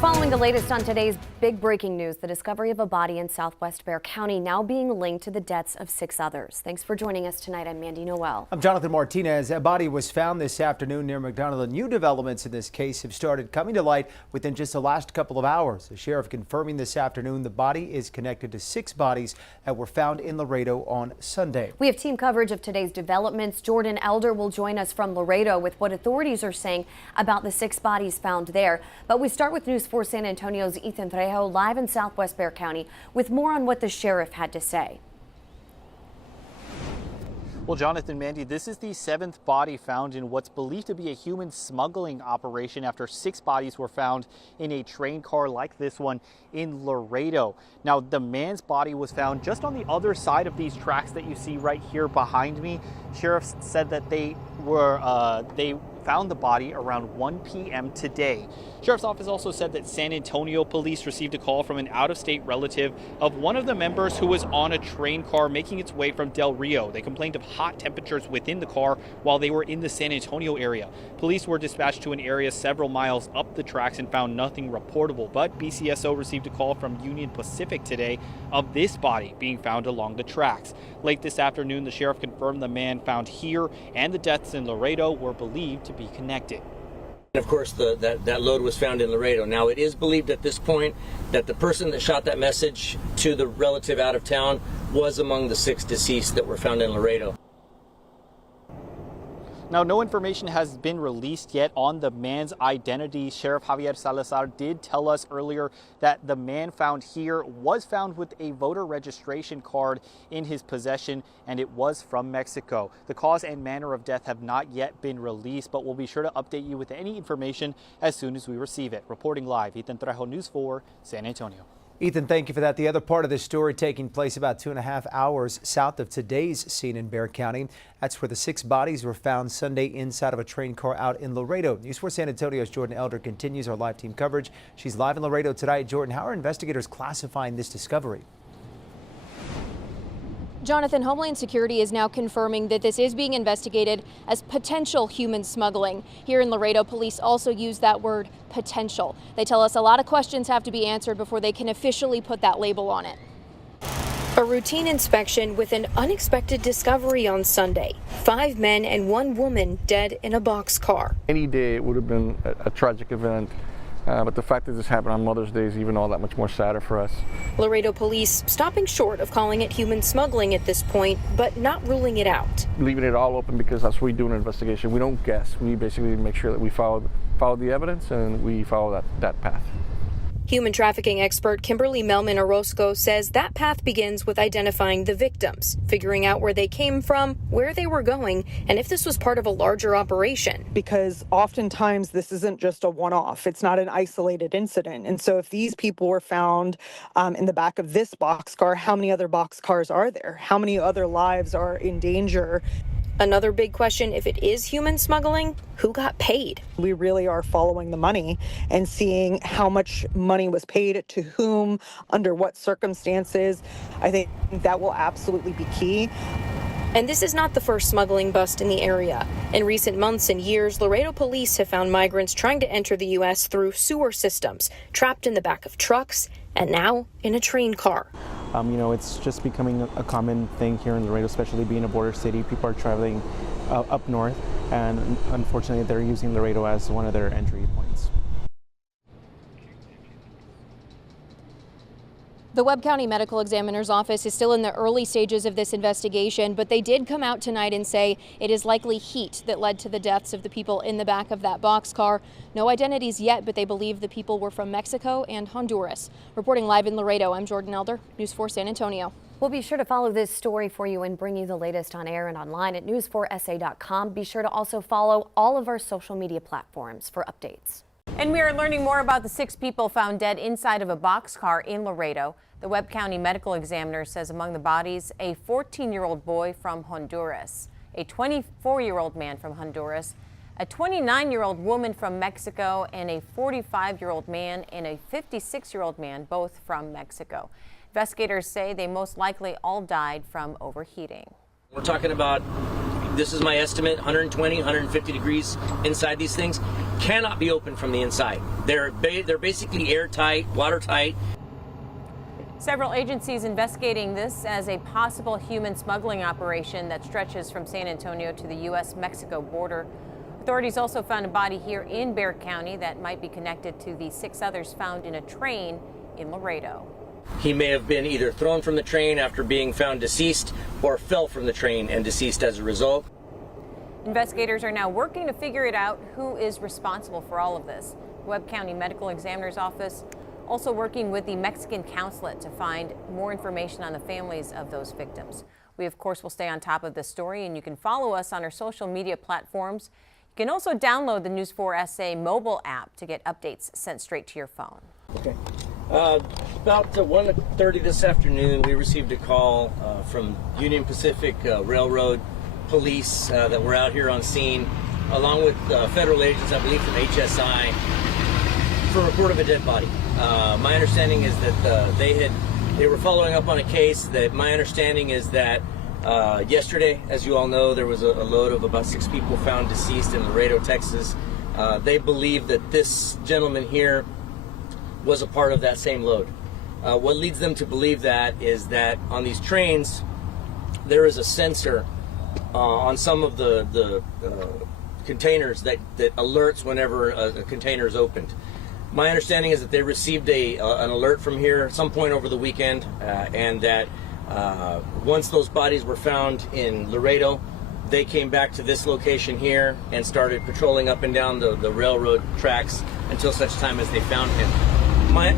Following the latest on today's big breaking news, the discovery of a body in southwest Bexar County now being linked to the deaths of 6 others. Thanks for joining us tonight. I'm Mandy Noel. I'm Jonathan Martinez. A body was found this afternoon near McDonald. New developments in this case have started coming to light within just the last couple of hours. The sheriff confirming this afternoon the body is connected to 6 bodies that were found in Laredo on Sunday. We have team coverage of today's developments. Jordan Elder will join us from Laredo with what authorities are saying about the 6 bodies found there. But we start with News 4 San Antonio's Ethan Trejo live in southwest Bexar County with more on what the sheriff had to say. Well, Jonathan, Mandy, this is the 7th body found in what's believed to be a human smuggling operation after 6 bodies were found in a train car like this one in Laredo. Now, the man's body was found just on the other side of these tracks that you see right here behind me. Sheriffs said that they found the body around 1 p.m. today. Sheriff's office also said that San Antonio police received a call from an out-of-state relative of one of the members who was on a train car making its way from Del Rio. They complained of hot temperatures within the car while they were in the San Antonio area. Police were dispatched to an area several miles up the tracks and found nothing reportable, but BCSO received a call from Union Pacific today of this body being found along the tracks. Late this afternoon, the sheriff confirmed the man found here and the deaths in Laredo were believed to be connected. Of course, that load was found in Laredo. Now, it is believed at this point that the person that shot that message to the relative out of town was among the 6 deceased that were found in Laredo. Now, no information has been released yet on the man's identity. Sheriff Javier Salazar did tell us earlier that the man found here was found with a voter registration card in his possession, and it was from Mexico. The cause and manner of death have not yet been released, but we'll be sure to update you with any information as soon as we receive it. Reporting live, Ethan Trejo, News 4, San Antonio. Ethan, thank you for that. The other part of this story taking place about 2.5 hours south of today's scene in Bexar County. That's where the 6 bodies were found Sunday inside of a train car out in Laredo. News 4 San Antonio's Jordan Elder continues our live team coverage. She's live in Laredo tonight. Jordan, how are investigators classifying this discovery? Jonathan, Homeland Security is now confirming that this is being investigated as potential human smuggling. Here in Laredo, police also use that word potential. They tell us a lot of questions have to be answered before they can officially put that label on it. A routine inspection with an unexpected discovery on Sunday. 5 men and 1 woman dead in a boxcar. Any day it would have been a tragic event. But the fact that this happened on Mother's Day is even all that much more sadder for us. Laredo police stopping short of calling it human smuggling at this point, but not ruling it out. Leaving it all open because that's what we do in an investigation. We don't guess. We basically make sure that we follow the evidence and we follow that path. Human trafficking expert Kimberly Melman Orozco says that path begins with identifying the victims, figuring out where they came from, where they were going, and if this was part of a larger operation. Because oftentimes this isn't just a one-off. It's not an isolated incident. And so if these people were found in the back of this boxcar, how many other boxcars are there? How many other lives are in danger? Another big question, if it is human smuggling, who got paid? We really are following the money and seeing how much money was paid to whom, under what circumstances. I think that will absolutely be key. And this is not the first smuggling bust in the area. In recent months and years, Laredo police have found migrants trying to enter the U.S. through sewer systems, trapped in the back of trucks, and now in a train car. It's just becoming a common thing here in Laredo, especially being a border city. People are traveling up north, and unfortunately they're using Laredo as one of their entry points. The Webb County Medical Examiner's Office is still in the early stages of this investigation, but they did come out tonight and say it is likely heat that led to the deaths of the people in the back of that boxcar. No identities yet, but they believe the people were from Mexico and Honduras. Reporting live in Laredo, I'm Jordan Elder, News 4 San Antonio. We'll be sure to follow this story for you and bring you the latest on air and online at news4sa.com. Be sure to also follow all of our social media platforms for updates. And we are learning more about the 6 people found dead inside of a boxcar in Laredo. The Webb County Medical Examiner says among the bodies, a 14-year-old boy from Honduras, a 24-year-old man from Honduras, a 29-year-old woman from Mexico, and a 45-year-old man and a 56-year-old man, both from Mexico. Investigators say they most likely all died from overheating. We're talking about this is my estimate, 120, 150 degrees inside these things, cannot be opened from the inside. They're basically airtight, watertight. Several agencies investigating this as a possible human smuggling operation that stretches from San Antonio to the U.S.-Mexico border. Authorities also found a body here in Bexar County that might be connected to the 6 others found in a train in Laredo. He may have been either thrown from the train after being found deceased or fell from the train and deceased as a result. Investigators are now working to figure it out who is responsible for all of this. Webb County Medical Examiner's Office also working with the Mexican consulate to find more information on the families of those victims. We, of course, will stay on top of this story, and you can follow us on our social media platforms. You can also download the News 4 SA mobile app to get updates sent straight to your phone. Okay. About 1:30 this afternoon, we received a call from Union Pacific Railroad police that were out here on scene, along with federal agents, I believe from HSI, for a report of a dead body. My understanding is that they were following up on a case that my understanding is that yesterday, as you all know, there was a load of about 6 people found deceased in Laredo, Texas. They believe that this gentleman here was a part of that same load. What leads them to believe that is that on these trains there is a sensor on some of the containers that alerts whenever a container is opened. My understanding is that they received an alert from here at some point over the weekend, and that once those bodies were found in Laredo, they came back to this location here and started patrolling up and down the railroad tracks until such time as they found him.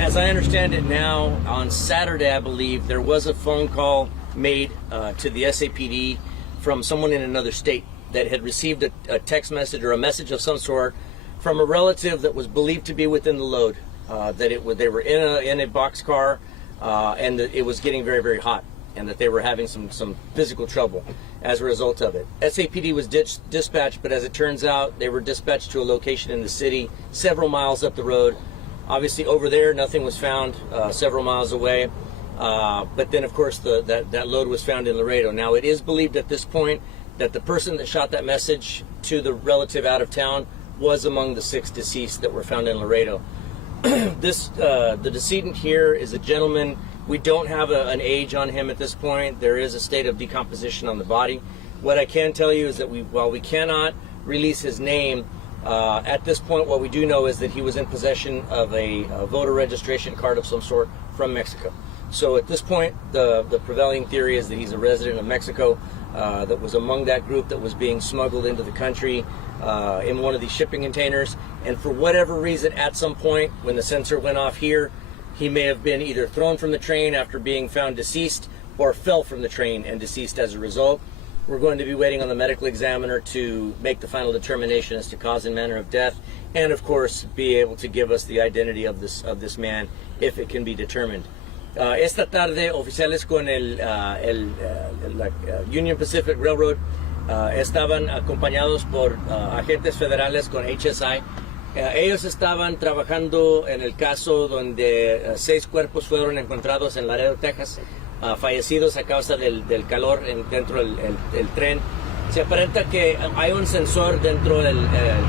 As I understand it now, on Saturday, I believe, there was a phone call made to the SAPD from someone in another state that had received a text message or a message of some sort from a relative that was believed to be within the load, that they were in a boxcar, and that it was getting very, very hot, and that they were having some physical trouble as a result of it. SAPD was dispatched, but as it turns out, they were dispatched to a location in the city several miles up the road. Obviously over there, nothing was found several miles away. But then, of course, that load was found in Laredo. Now, it is believed at this point that the person that shot that message to the relative out of town was among the 6 deceased that were found in Laredo. The decedent here is a gentleman. We don't have an age on him at this point. There is a state of decomposition on the body. What I can tell you is that while we cannot release his name, at this point, what we do know is that he was in possession of a voter registration card of some sort from Mexico. So at this point, the prevailing theory is that he's a resident of Mexico that was among that group that was being smuggled into the country in one of these shipping containers. And for whatever reason, at some point, when the sensor went off here, he may have been either thrown from the train after being found deceased or fell from the train and deceased as a result. We're going to be waiting on the medical examiner to make the final determination as to cause and manner of death, and of course be able to give us the identity of this man if it can be determined. Esta tarde, oficiales con la Union Pacific Railroad estaban acompañados por agentes federales con HSI. Ellos estaban trabajando en el caso donde 6 cuerpos fueron encontrados en Laredo, Texas, fallecidos a causa del calor dentro del tren. Se aparenta que hay un sensor dentro del tren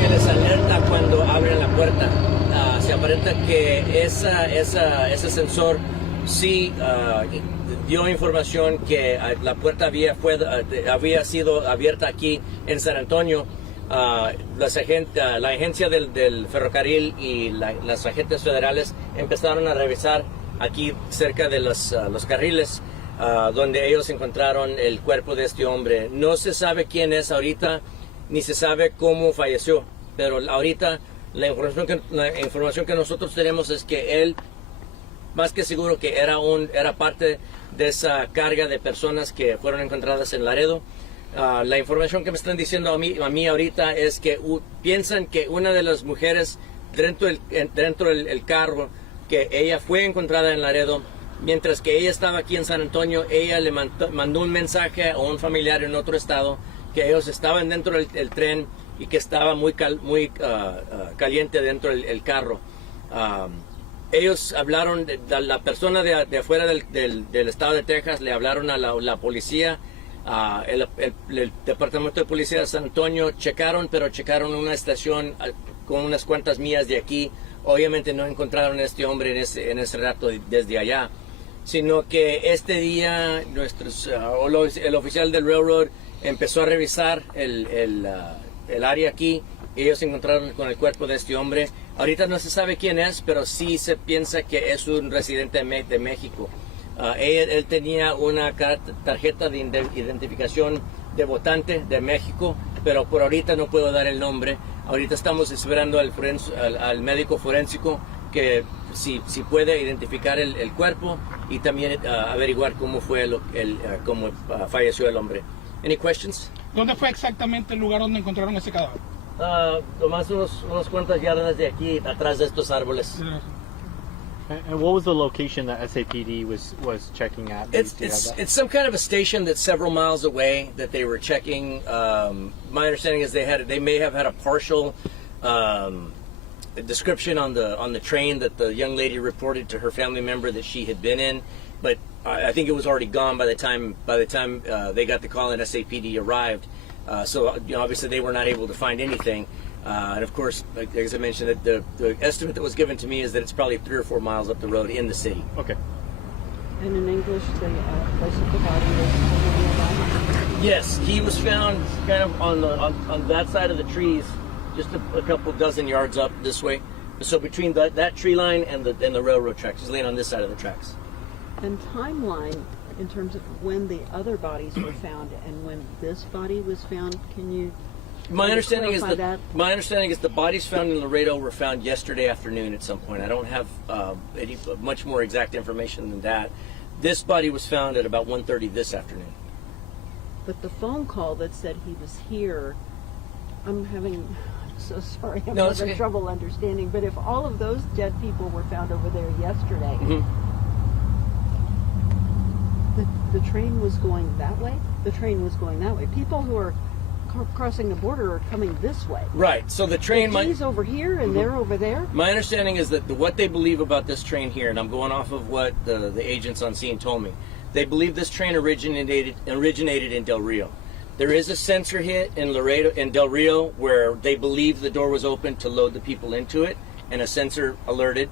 que les alerta cuando abren la puerta. Se aparenta que ese sensor sí dio información que la puerta había sido abierta aquí en San Antonio. La agencia del ferrocarril y las agentes federales empezaron a revisar aquí cerca de los carriles donde ellos encontraron el cuerpo de este hombre. No se sabe quién es ahorita, ni se sabe cómo falleció, pero ahorita la información que nosotros tenemos es que él, más que seguro que era parte de esa carga de personas que fueron encontradas en Laredo. La información que me están diciendo a mí ahorita es que piensan que una de las mujeres dentro del carro, que ella fue encontrada en Laredo, mientras que ella estaba aquí en San Antonio, ella le mandó un mensaje a un familiar en otro estado que ellos estaban dentro del tren y que estaba muy caliente dentro del carro. ellos hablaron, la persona de afuera del estado de Texas le hablaron a la policía, el departamento de policía de San Antonio checaron una estación con unas cuantas millas de aquí. Obviamente no encontraron a este hombre en ese rato desde allá, sino que este día el oficial del railroad empezó a revisar el área aquí. Ellos se encontraron con el cuerpo de este hombre. Ahorita no se sabe quién es, pero sí se piensa que es un residente de México. Él tenía una tarjeta de identificación de votante de México, pero por ahorita no puedo dar el nombre. Ahorita estamos esperando al médico forénsico que si puede identificar el cuerpo y también averiguar cómo fue cómo falleció el hombre. Any questions? ¿Dónde fue exactamente el lugar donde encontraron ese cadáver? Nomás unos cuantas yardas de aquí, atrás de estos árboles. And what was the location that SAPD was checking at? It's some kind of a station that's several miles away that they were checking. My understanding is they may have had a partial description on the train that the young lady reported to her family member that she had been in, but I think it was already gone by the time they got the call and SAPD arrived. So obviously they were not able to find anything. And of course, like as I mentioned, the estimate that was given to me is that it's probably 3 or 4 miles up the road in the city. Okay. And in English, the place of the body was Yes, he was found kind of on that side of the trees, just a couple dozen yards up this way. So between that tree line and the railroad tracks, he's laying on this side of the tracks. And timeline in terms of when the other bodies were found and when this body was found, can you? My understanding is that my understanding is the bodies found in Laredo were found yesterday afternoon at some point. I don't have much more exact information than that. This body was found at about 1:30 this afternoon. But the phone call that said he was here, I'm so sorry, I'm No, it's having okay. trouble understanding. But if all of those dead people were found over there yesterday, the train was going that way? The train was going that way. People who are crossing the border are coming this way. Right. So the train He's over here and they're over there? My understanding is that what they believe about this train here, and I'm going off of what the agents on scene told me, they believe this train originated in Del Rio. There is a sensor hit in Del Rio where they believe the door was open to load the people into it, and a sensor alerted.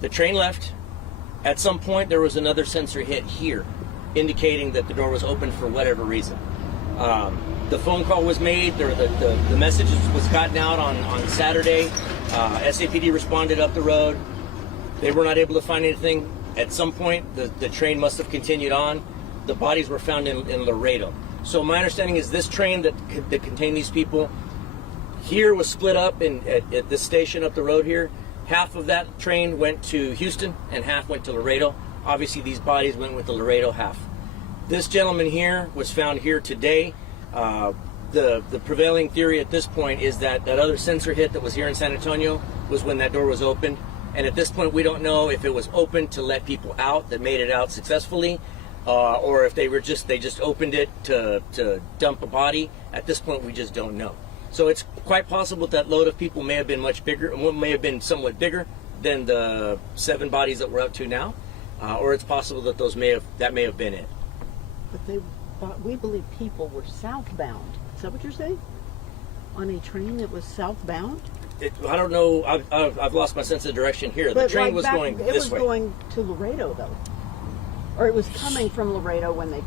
The train left. At some point, there was another sensor hit here, indicating that the door was open for whatever reason. The phone call was made, the message was gotten out on Saturday. SAPD responded up the road. They were not able to find anything. At some point, the train must have continued on. The bodies were found in Laredo. So my understanding is this train that contained these people here was split up at this station up the road here. Half of that train went to Houston and half went to Laredo. Obviously, these bodies went with the Laredo half. This gentleman here was found here today. The prevailing theory at this point is that other sensor hit that was here in San Antonio was when that door was opened. And at this point, we don't know if it was open to let people out that made it out successfully, or if they just opened it to dump a body. At this point, we just don't know. So it's quite possible that load of people may have been much bigger, may have been somewhat bigger than the 7 bodies that we're up to now, or it's possible that that may have been it. But we believe people were southbound. Is that what you're saying? On a train that was southbound? I don't know. I've lost my sense of direction here. The train was going this way. It was going to Laredo, though. Or it was coming from Laredo when they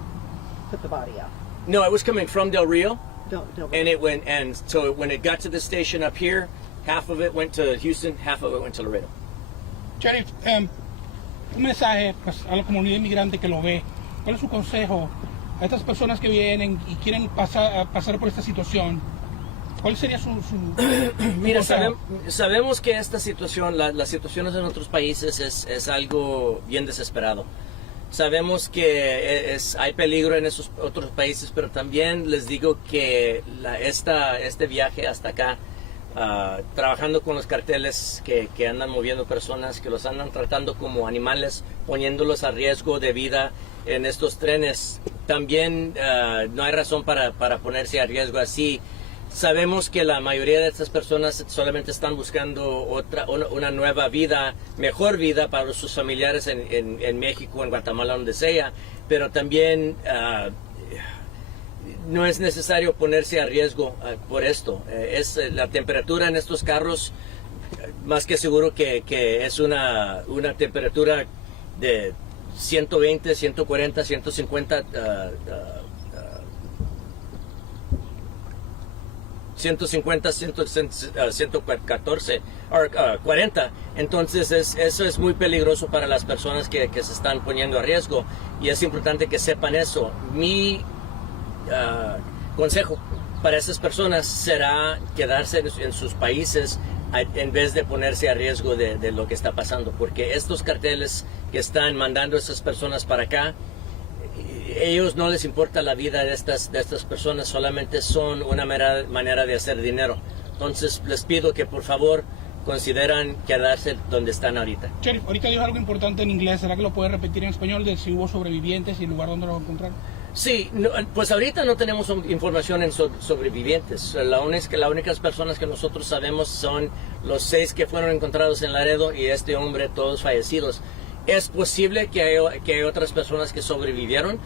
put the body out. No, it was coming from Del Rio. Del Rio. And so when it got to the station up here, half of it went to Houston, half of it went to Laredo. Sheriff, un mensaje pues, a la comunidad inmigrante que lo ve. ¿Cuál es su consejo a estas personas que vienen y quieren pasar por esta situación? ¿Cuál sería su Mira, sabemos que esta situación, las situaciones en otros países es algo bien desesperado. Sabemos que hay peligro en esos otros países, pero también les digo que este viaje hasta acá, trabajando con los carteles que andan moviendo personas, que los andan tratando como animales, poniéndolos a riesgo de vida en estos trenes, también no hay razón para ponerse a riesgo así. Sabemos que la mayoría de estas personas solamente están buscando una nueva vida, mejor vida para sus familiares en México, en Guatemala, donde sea, pero también no es necesario ponerse a riesgo por esto. La temperatura en estos carros, más que seguro que es una temperatura de 120, 140, 150 150, 114 o 40. Entonces eso es muy peligroso para las personas que se están poniendo a riesgo, y es importante que sepan eso. Mi consejo para esas personas será quedarse en sus países en vez de ponerse a riesgo de lo que está pasando, porque estos carteles que están mandando a esas personas para acá, ellos no les importa la vida de estas personas, solamente son una manera de hacer dinero. Entonces les pido que por favor consideran quedarse donde están ahorita. Sheriff, ahorita dijo algo importante en inglés, ¿será que lo puede repetir en español de si hubo sobrevivientes y el lugar donde los encontraron? Sí, no, pues ahorita no tenemos información en sobrevivientes. Las únicas personas que nosotros sabemos son los 6 que fueron encontrados en Laredo y este hombre, todos fallecidos. Es posible que hay otras personas que sobrevivieron.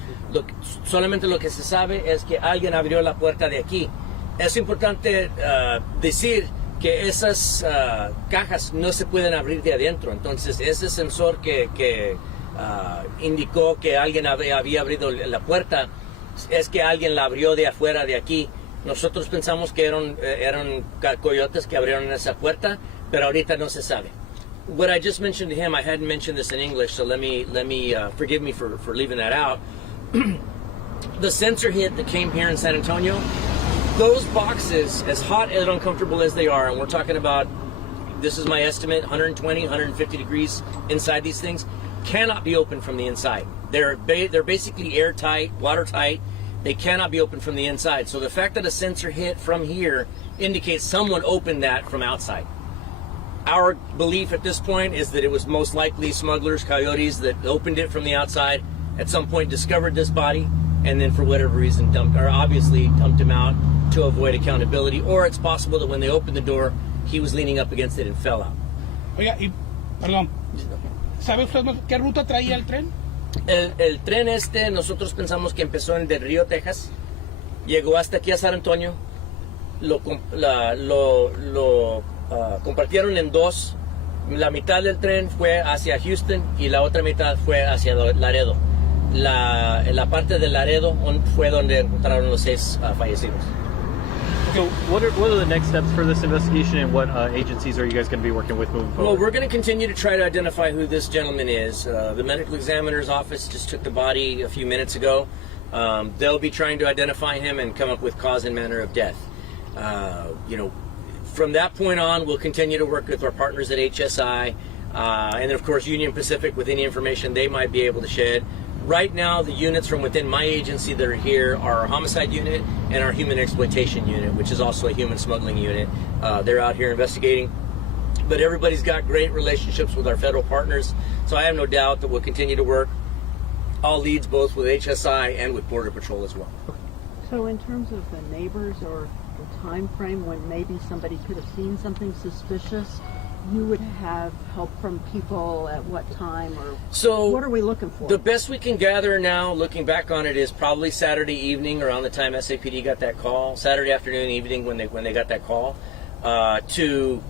Solamente lo que se sabe es que alguien abrió la puerta de aquí. Es importante decir que esas cajas no se pueden abrir de adentro. Entonces ese sensor que indicó que alguien había abierto la puerta, es que alguien la abrió de afuera de aquí. Nosotros pensamos que eran coyotes que abrieron esa puerta, pero ahorita no se sabe. What I just mentioned to him, I hadn't mentioned this in English, so let me forgive me for leaving that out. The sensor hit that came here in San Antonio, those boxes, as hot and uncomfortable as they are, and we're talking about, this is my estimate, 120, 150 degrees inside these things, cannot be opened from the inside. They're basically airtight, watertight. They cannot be opened from the inside. So the fact that a sensor hit from here indicates someone opened that from outside. Our belief at this point is that it was most likely smugglers, coyotes that opened it from the outside, at some point discovered this body, and then for whatever reason dumped him out to avoid accountability. Or it's possible that when they opened the door, he was leaning up against it and fell out. Oiga, perdón, ¿sabe usted qué ruta traía el tren? El tren nosotros pensamos que empezó en Del Río, Texas, llegó hasta aquí a San Antonio, lo compartieron en dos. La mitad del tren fue hacia Houston y la otra mitad fue hacia Laredo. La parte de Laredo fue donde encontraron los 6 fallecidos. So what are the next steps for this investigation, and what agencies are you guys going to be working with moving forward? Well, we're going to continue to try to identify who this gentleman is. The medical examiner's office just took the body a few minutes ago. They'll be trying to identify him and come up with cause and manner of death. From that point on, we'll continue to work with our partners at HSI and, of course, Union Pacific with any information they might be able to shed. Right now, the units from within my agency that are here are our homicide unit and our human exploitation unit, which is also a human smuggling unit. They're out here investigating. But everybody's got great relationships with our federal partners, so I have no doubt that we'll continue to work all leads both with HSI and with Border Patrol as well. So in terms of the neighbors or the time frame when maybe somebody could have seen something suspicious, you would have help from people at what time, or so what are we looking for? The best we can gather now, looking back on it, is probably Saturday evening around the time SAPD got that call, Saturday afternoon, evening when they got that call, to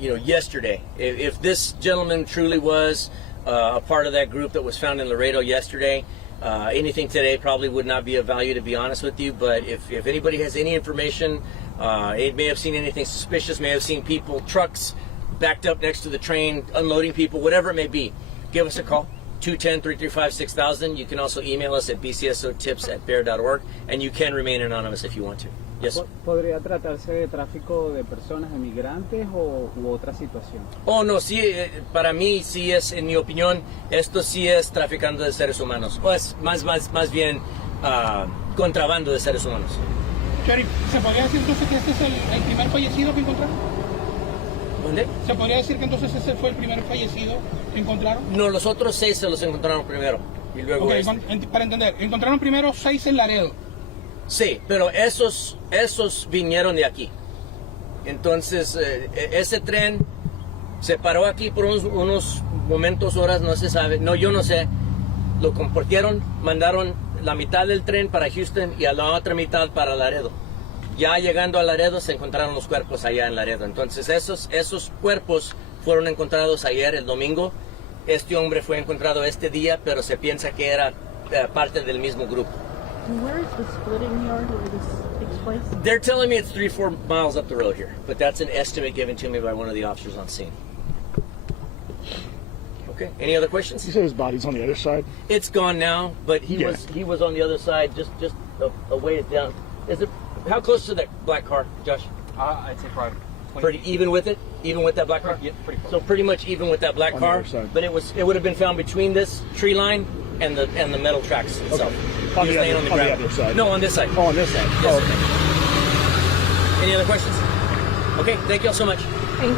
yesterday. If this gentleman truly was a part of that group that was found in Laredo yesterday, anything today probably would not be of value, to be honest with you. But if anybody has any information, it may have seen anything suspicious, may have seen people, trucks backed up next to the train, unloading people, whatever it may be, give us a call, 210-335-6000. You can also email us at bcsotips@bear.org, and you can remain anonymous if you want to. Yes. ¿Podría tratarse de tráfico de personas emigrantes u otra situación? Oh, no, sí, para mí sí es, en mi opinión, esto sí es traficando de seres humanos, pues más bien contrabando de seres humanos. Sheriff, ¿se podría decir entonces que este es el primer fallecido que encontraron? ¿Dónde? ¿Se podría decir que entonces ese fue el primer fallecido que encontraron? No, los otros 6 se los encontraron primero y luego para entender, encontraron primero 6 en Laredo. Sí, pero esos vinieron de aquí. Entonces, ese tren se paró aquí por unos momentos, horas, no se sabe. No, yo no sé. Lo compartieron, mandaron la mitad del tren para Houston y a la otra mitad para Laredo. Ya llegando a Laredo se encontraron los cuerpos allá en Laredo. Entonces, esos cuerpos fueron encontrados ayer, el domingo. Este hombre fue encontrado este día, pero se piensa que era parte del mismo grupo. Where is the splitting yard where this takes place? They're telling me it's 3-4 miles up the road here, but that's an estimate given to me by one of the officers on scene. Okay. Any other questions? You say his body's on the other side? It's gone now, but he was on the other side, just a ways down. Is it? How close to that black car, Josh? I'd say probably Pretty even with it, even with that black car. Yeah, pretty close. So pretty much even with that black On the car, other side. but it would have been found between this tree line and the metal tracks itself. Okay. On He the was laying other- on the on the ground. other side. No, on this side. Oh, on this side. Yes, Oh, sir. Any other questions? Okay, thank you all so much.